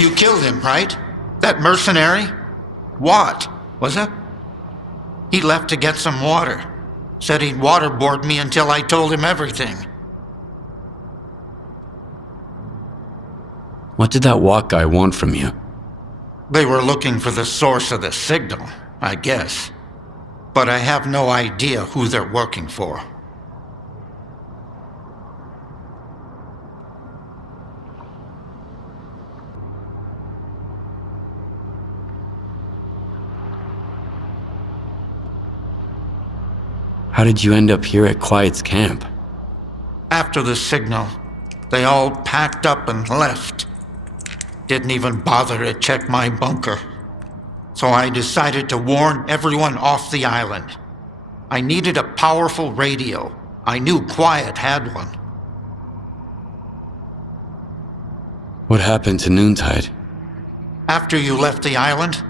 You killed him, right? That mercenary? Watt, was it? He left to get some water. Said he'd waterboard me until I told him everything. What did that Watt guy want from you? They were looking for the source of the signal, I guess. But I have no idea who they're working for. How did you end up here at Quiet's camp? After the signal, they all packed up and left. Didn't even bother to check my bunker. So I decided to warn everyone off the island. I needed a powerful radio. I knew Quiet had one. What happened to Noontide? After you left the island,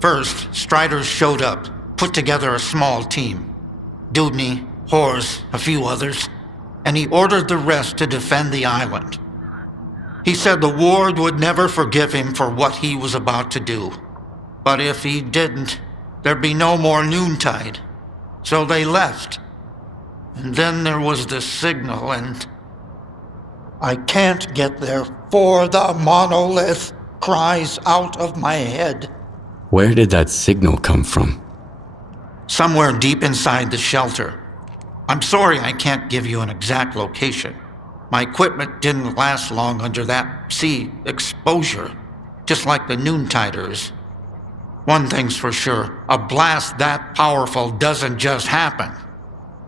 first, Striders showed up, put together a small team. Dudney, Hors, a few others, and he ordered the rest to defend the island. He said the Ward would never forgive him for what he was about to do. But if he didn't, there'd be no more Noontide. So they left. And then there was the signal, and I can't get there, for the monolith cries out of my head. Where did that signal come from? Somewhere deep inside the shelter. I'm sorry I can't give you an exact location. My equipment didn't last long under that, exposure, just like the Noontiders. One thing's for sure, a blast that powerful doesn't just happen.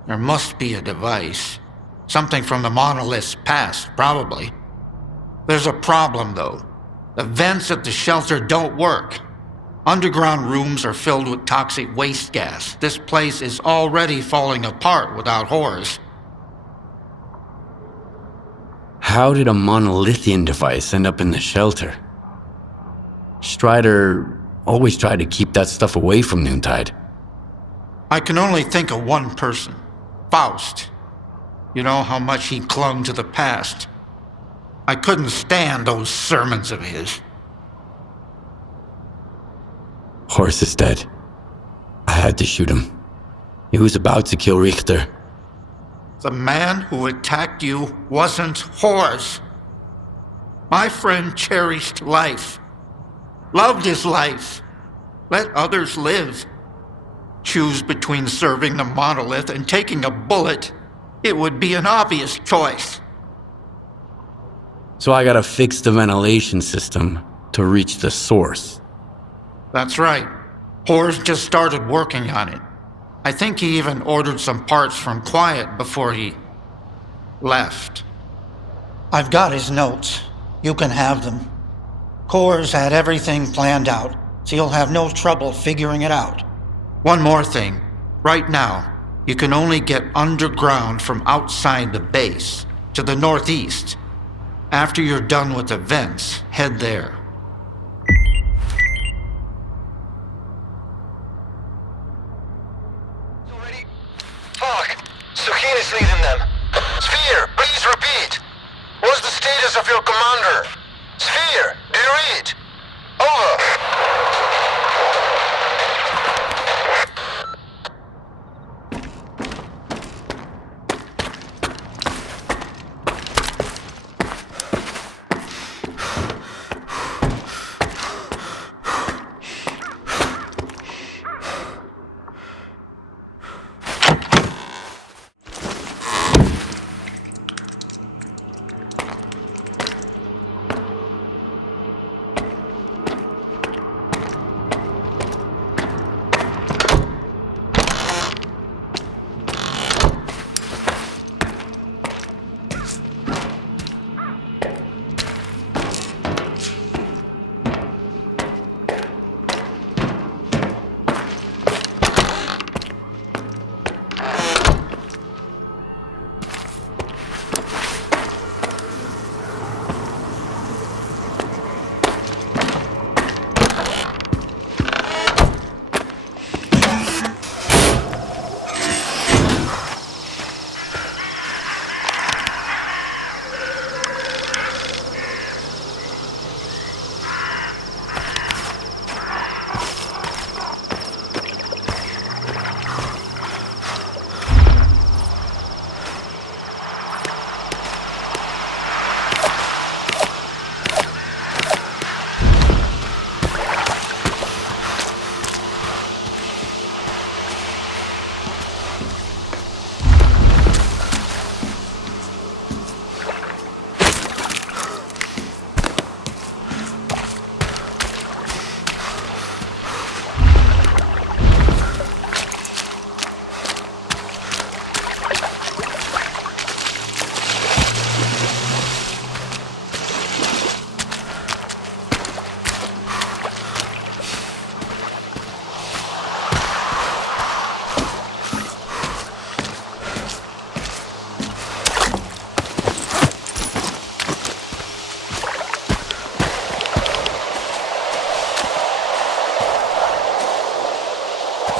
There must be a device. Something from the monolith's past, probably. There's a problem, though. The vents at the shelter don't work. Underground rooms are filled with toxic waste gas. This place is already falling apart without Hors. How did a monolithian device end up in the shelter? Strider always tried to keep that stuff away from Noontide. I can only think of one person. Faust. You know how much he clung to the past. I couldn't stand those sermons of his. Hors is dead. I had to shoot him. He was about to kill Richter. The man who attacked you wasn't Hors. My friend cherished life. Loved his life. Let others live. Choose between serving the monolith and taking a bullet. It would be an obvious choice. So I gotta fix the ventilation system to reach the source. That's right. Horace just started working on it. I think he even ordered some parts from Quiet before he left. I've got his notes. You can have them. Core's had everything planned out, so you'll have no trouble figuring it out. One more thing. Right now, you can only get underground from outside the base, to the northeast. After you're done with the vents, head there. Already? Fuck! Sukin is leading them. Sphere, please repeat. What's the status of your commander? Sphere, do you read? Over.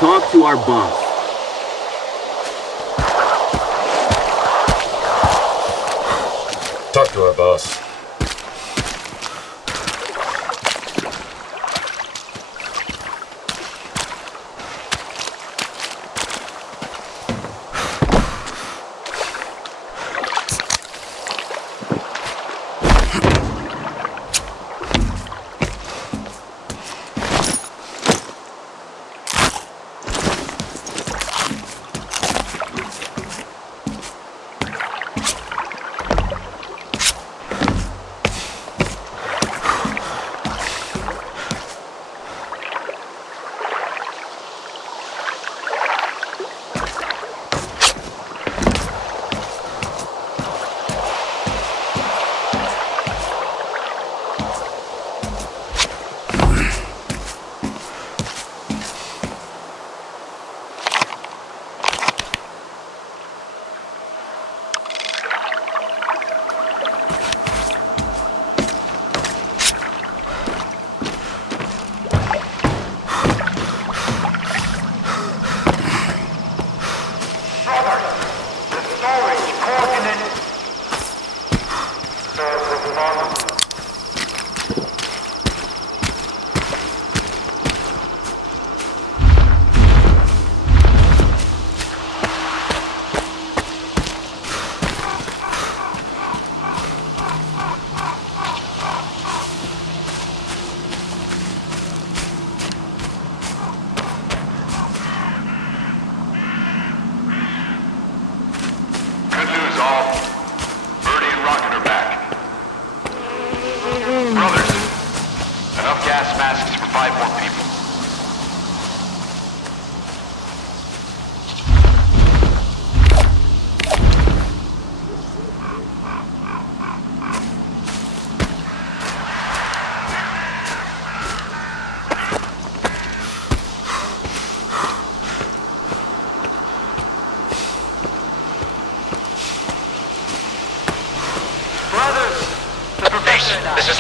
Talk to our boss. Talk to our boss.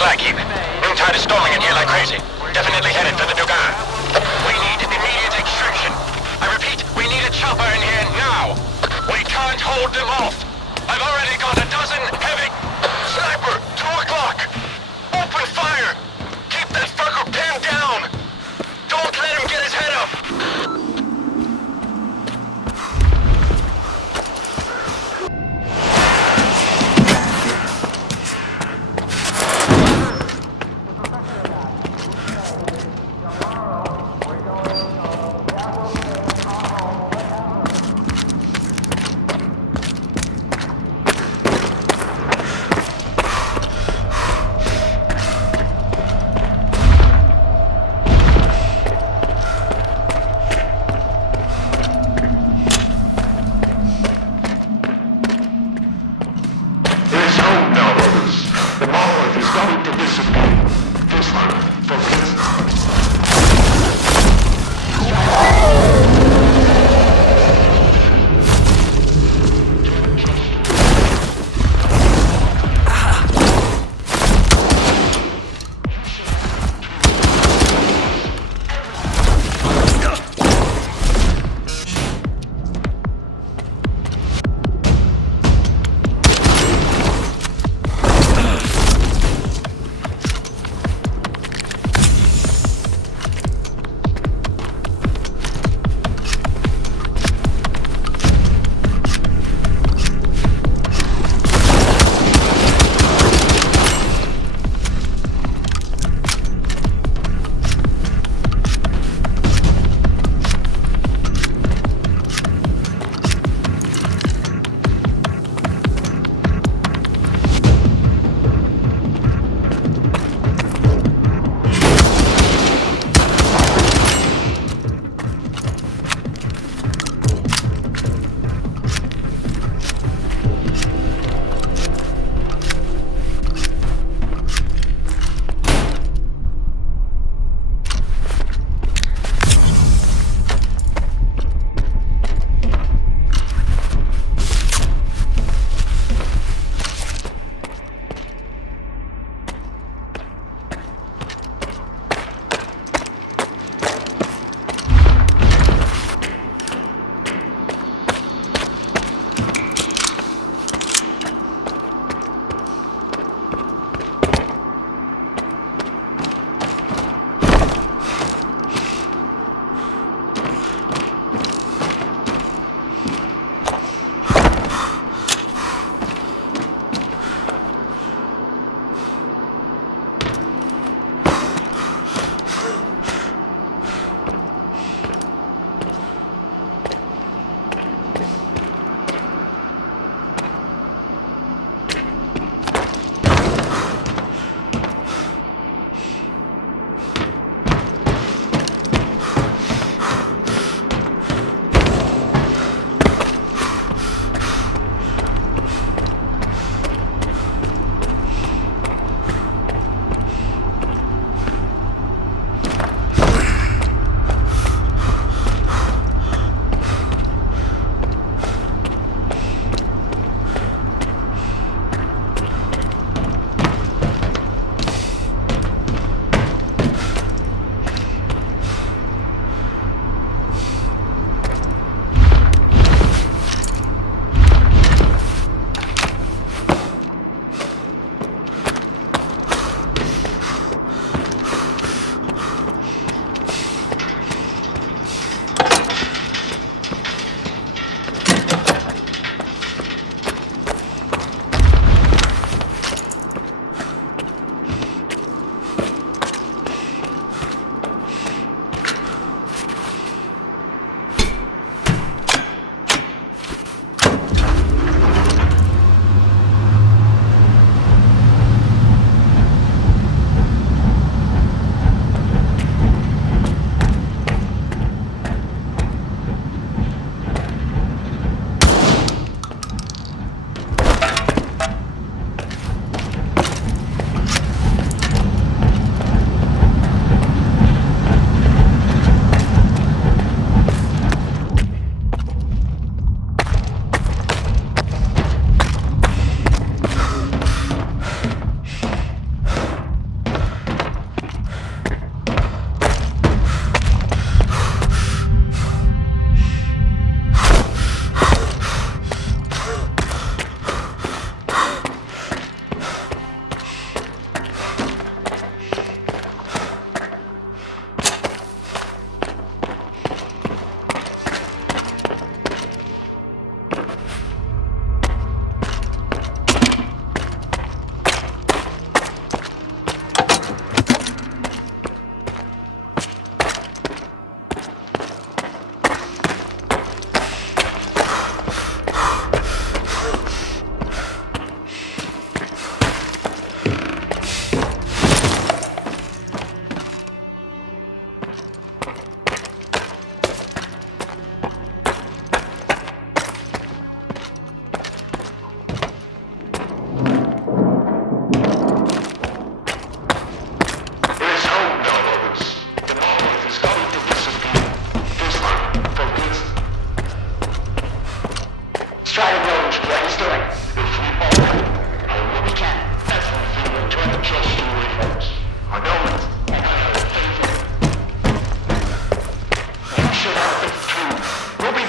slack heap. Noontide is stalling in here like crazy. Definitely headed for the Dugan. We need immediate extraction. I repeat, we need a chopper in here now. We can't hold them off. I've already got a dozen heavy... Sniper, 2 o'clock. Open fire. Keep that fucker pinned down. Don't let him get his head up.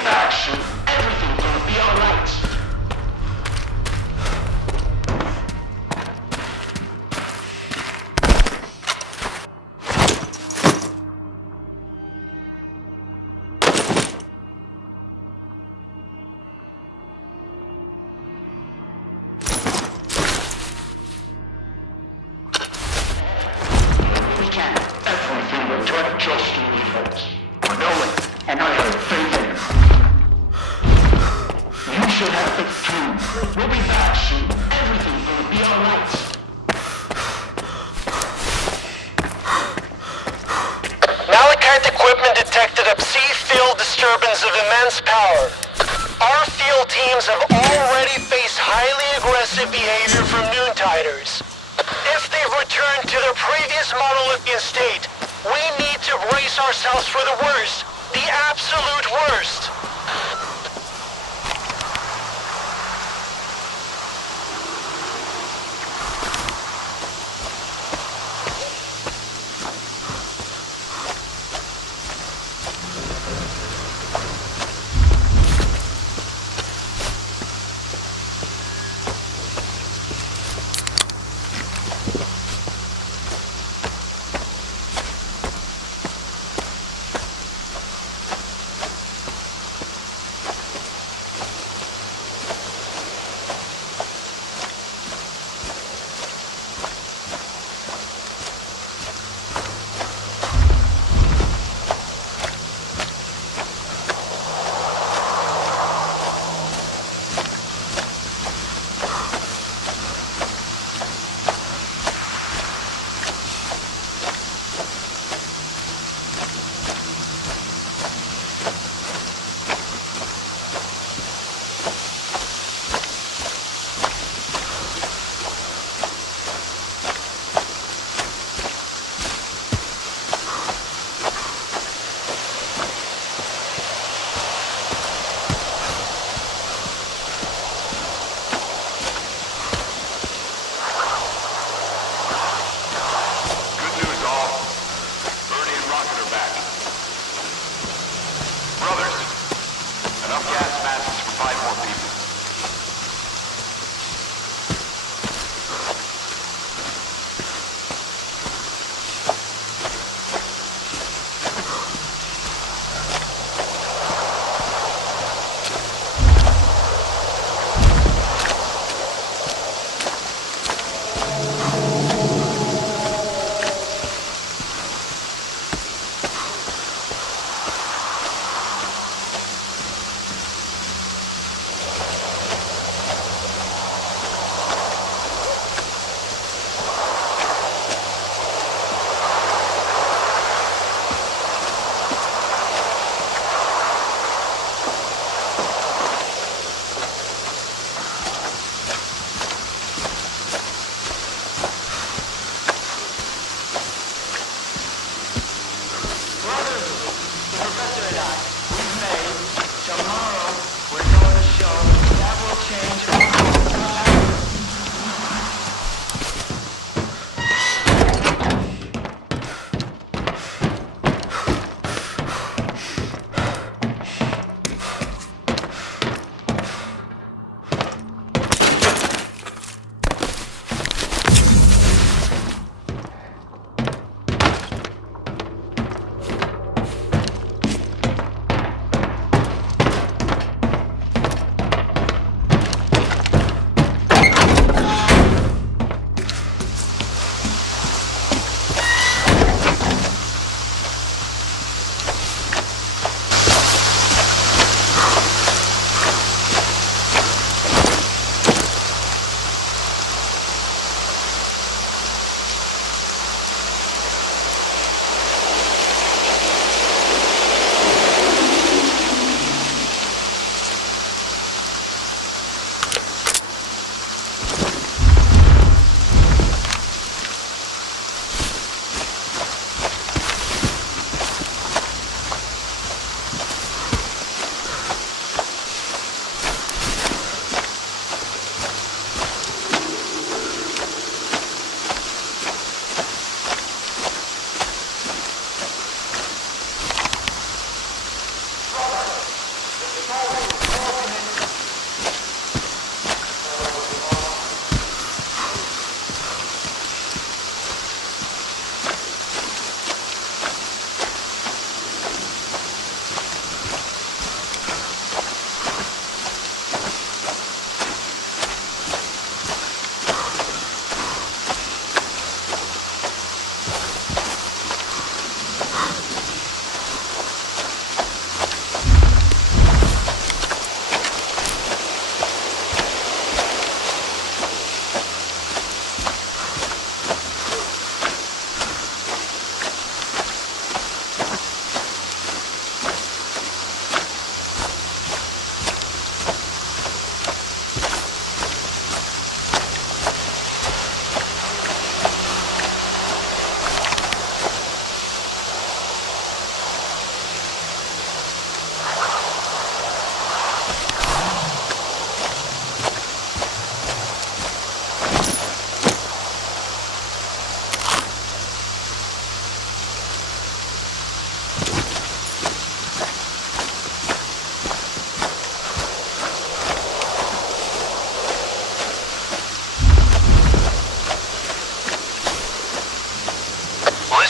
back soon. Everything's gonna be alright. We can. Everything will turn just in the folks. Nolan and I have faith in him. You should have faith too. We'll be back soon. Everything's gonna be alright. Malachite equipment detected a C-field disturbance of immense power. Our field teams have already faced highly aggressive behavior from Noontiders. If they've returned to their previous monolithian state, we need to brace ourselves for the worst. The absolute worst.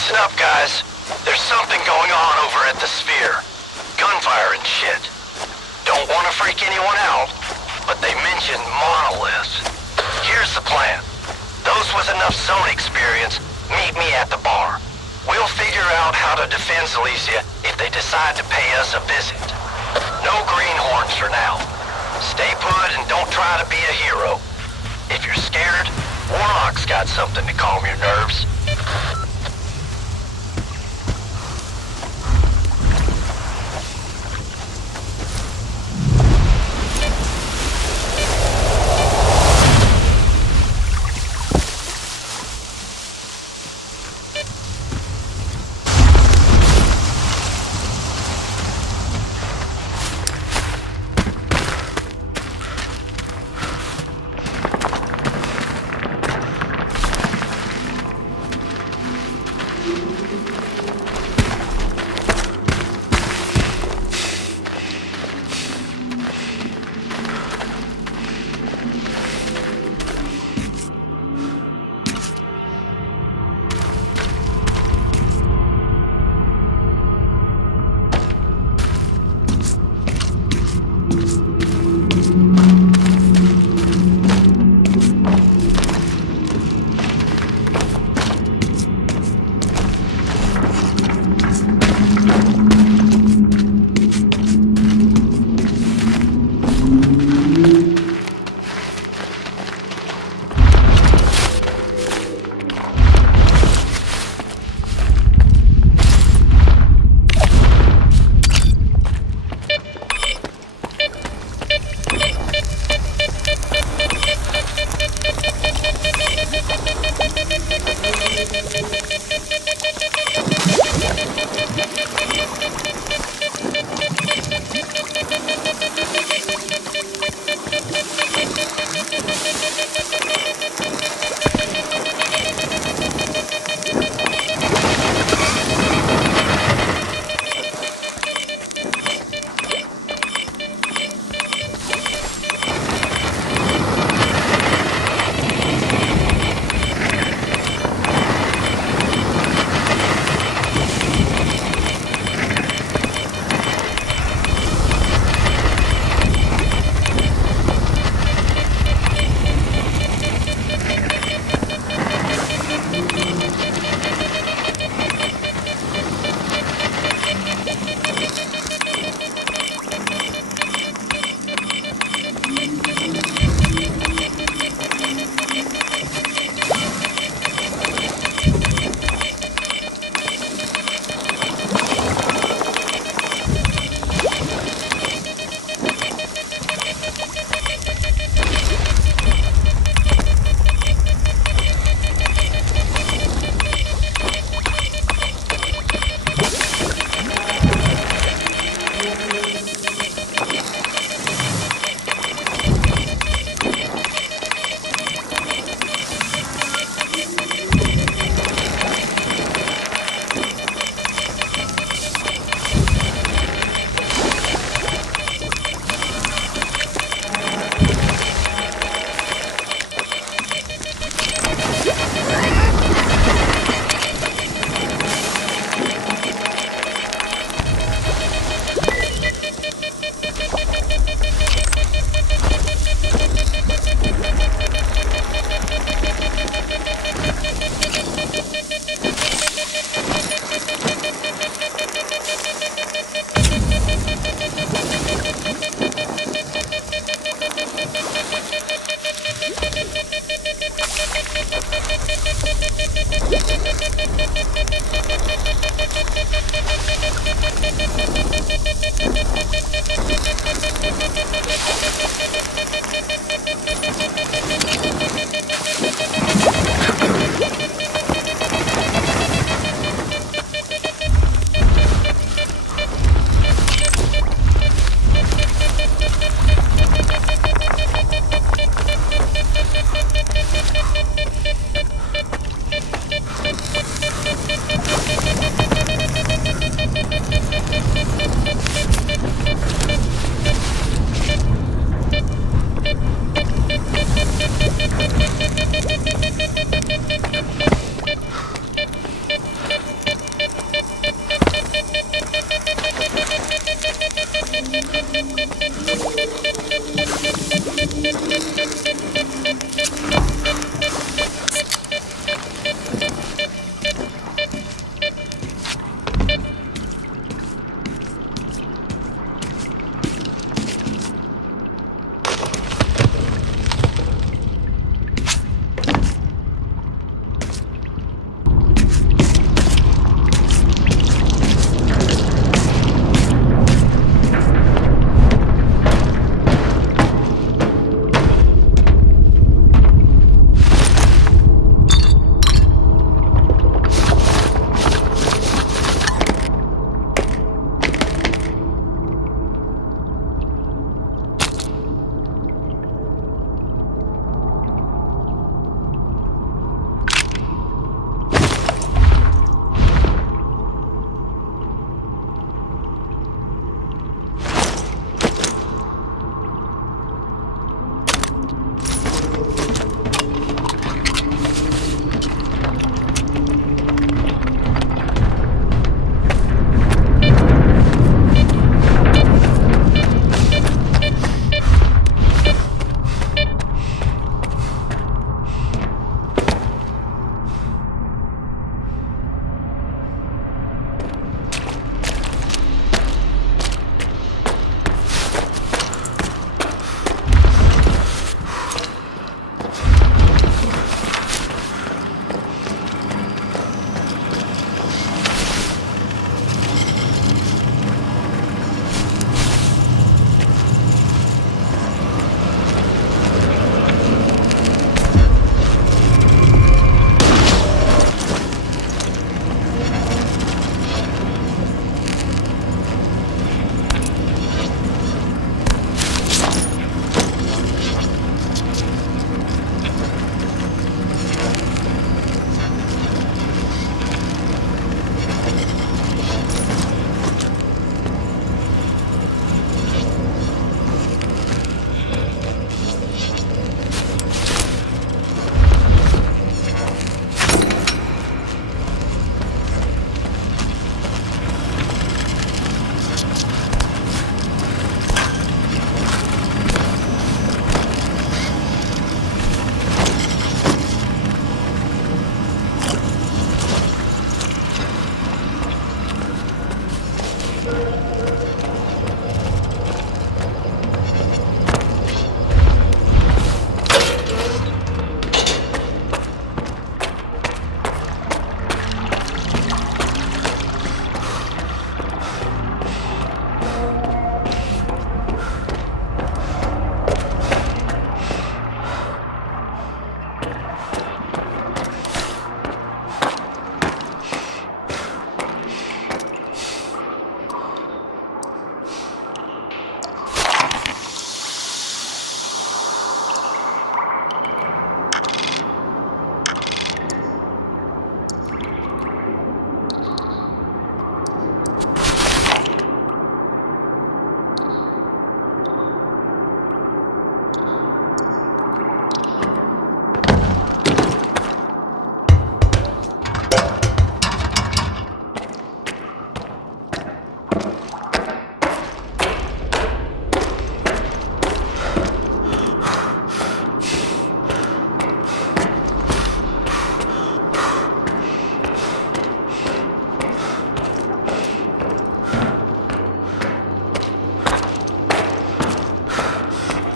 Listen up, guys. There's something going on over at the Sphere. Gunfire and shit. Don't want to freak anyone out, but they mentioned monoliths. Here's the plan. Those with enough zone experience, meet me at the bar. We'll figure out how to defend Silesia if they decide to pay us a visit. No greenhorns for now. Stay put and don't try to be a hero. If you're scared, Warlock's got something to calm your nerves.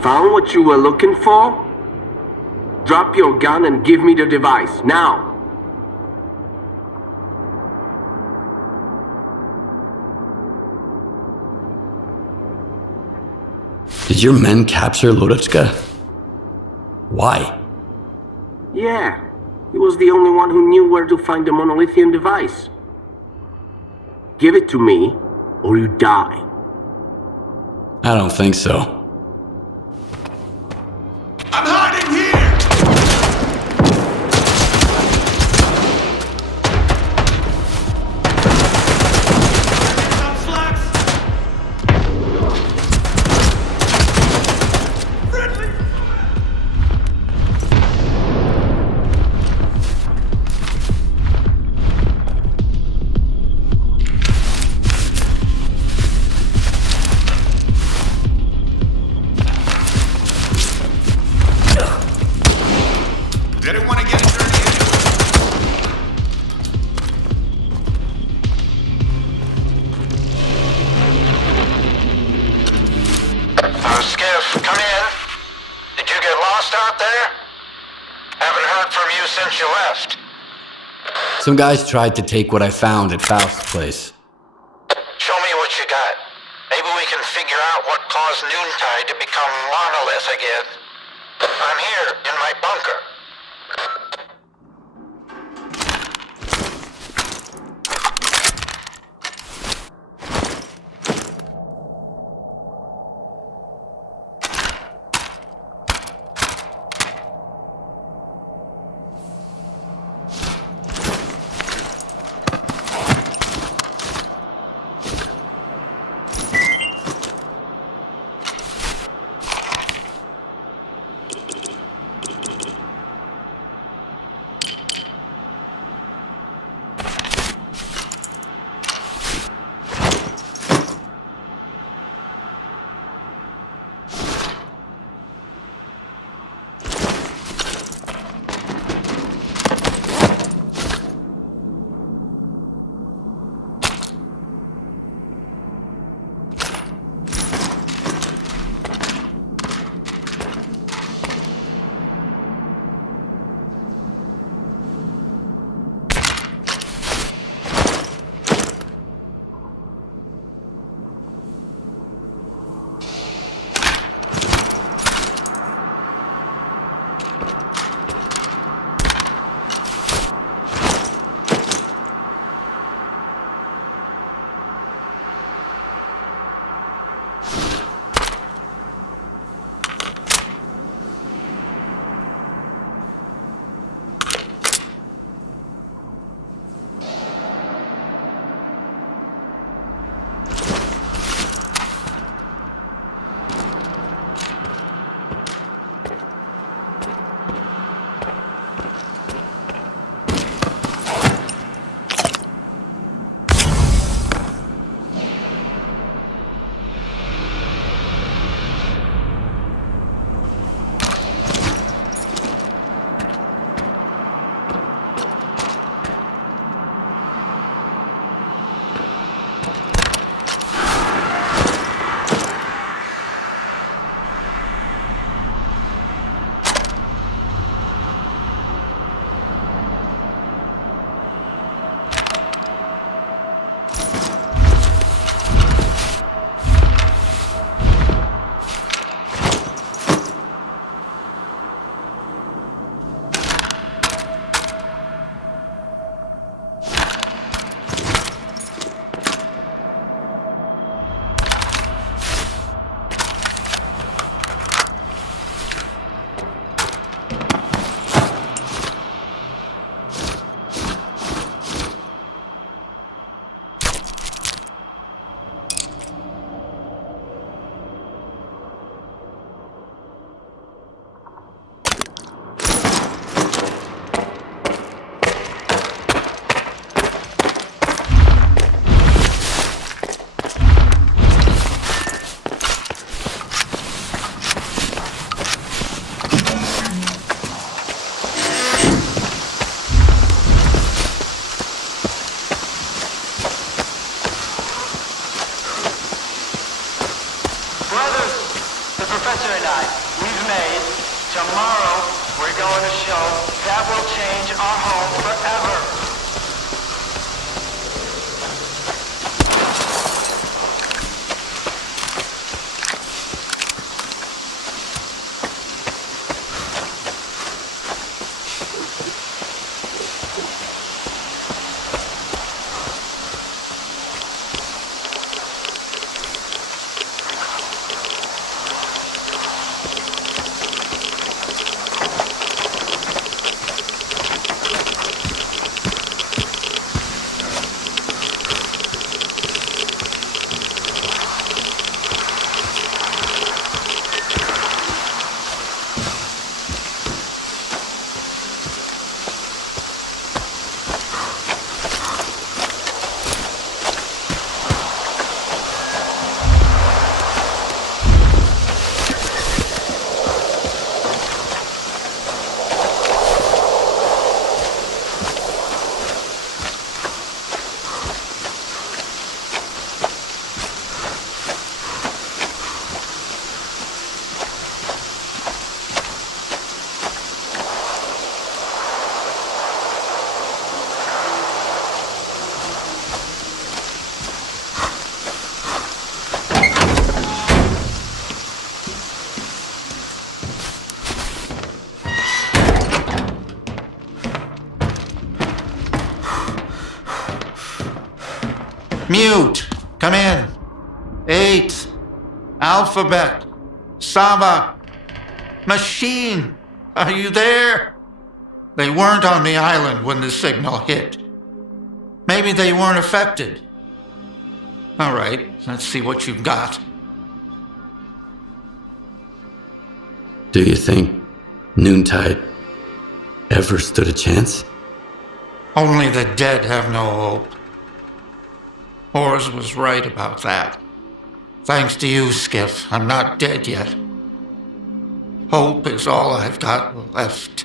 Found what you were looking for? Drop your gun and give me the device, now! Did your men capture Lodotska? Why? Yeah, he was the only one who knew where to find the monolithium device. Give it to me, or you die. I don't think so. I'm hiding here! there? Haven't heard from you since you left. Some guys tried to take what I found at Faust's place. Show me what you got. Maybe we can figure out what caused Noontide to become Monolith again. I'm here, in my bunker. Professor and I, we've made. Tomorrow, we're going to show that will change our home forever. Mute, come in. 8. Alphabet. Saba. Machine, are you there? They weren't on the island when the signal hit. Maybe they weren't affected. All right, let's see what you've got. Do you think Noontide ever stood a chance? Only the dead have no hope. Horus was right about that. Thanks to you, Skiff, I'm not dead yet. Hope is all I've got left.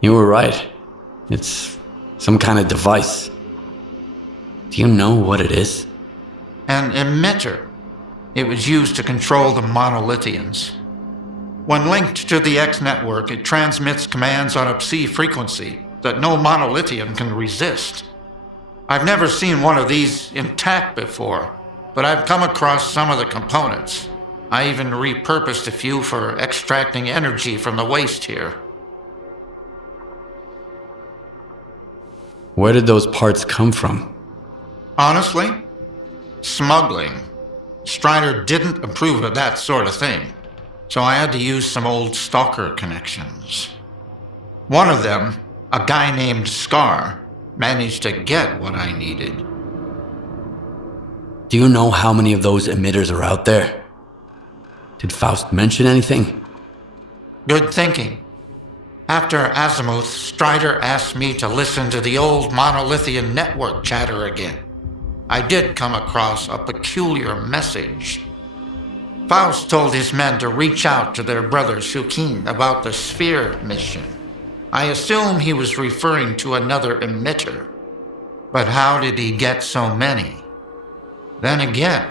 You were right. It's some kind of device. Do you know what it is? An emitter. It was used to control the monolithians. When linked to the X network, it transmits commands on a psi frequency that no monolithian can resist. I've never seen one of these intact before, but I've come across some of the components. I even repurposed a few for extracting energy from the waste here. Where did those parts come from? Honestly, smuggling. Strider didn't approve of that sort of thing, so I had to use some old stalker connections. One of them, a guy named Scar, managed to get what I needed. Do you know how many of those emitters are out there? Did Faust mention anything? Good thinking. After Azimuth, Strider asked me to listen to the old monolithian network chatter again. I did come across a peculiar message. Faust told his men to reach out to their brother Shukin about the Sphere mission. I assume he was referring to another emitter. But how did he get so many? Then again,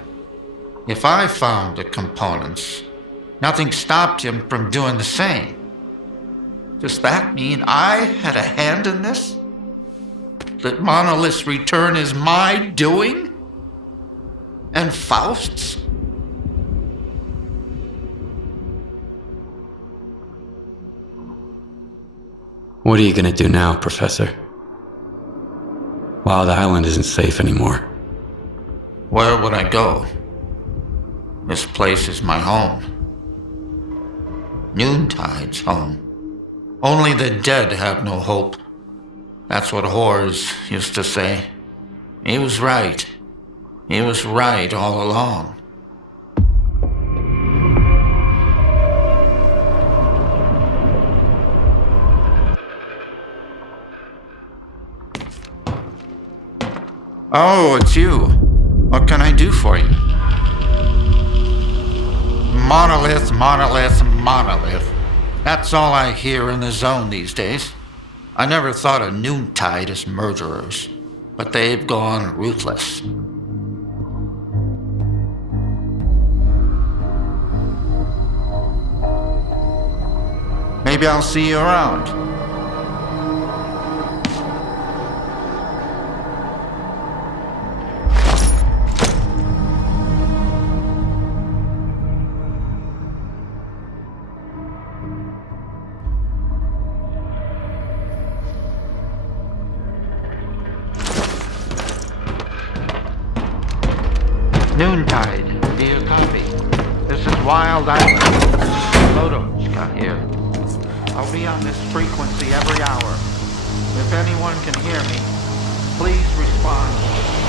if I found the components, nothing stopped him from doing the same. Does that mean I had a hand in this? That Monolith's return is my doing? And Faust's? What are you gonna do now, Professor? Wild Island isn't safe anymore. Where would I go? This place is my home. Noontide's home. Only the dead have no hope. That's what Horus used to say. He was right. He was right all along. Oh, it's you. What can I do for you? Monolith, monolith, monolith. That's all I hear in the zone these days. I never thought of Noontide as murderers, but they've gone ruthless. Maybe I'll see you around. Noontide, do you copy? This is Wild Island. Lodochka here. I'll be on this frequency every hour. If anyone can hear me, please respond.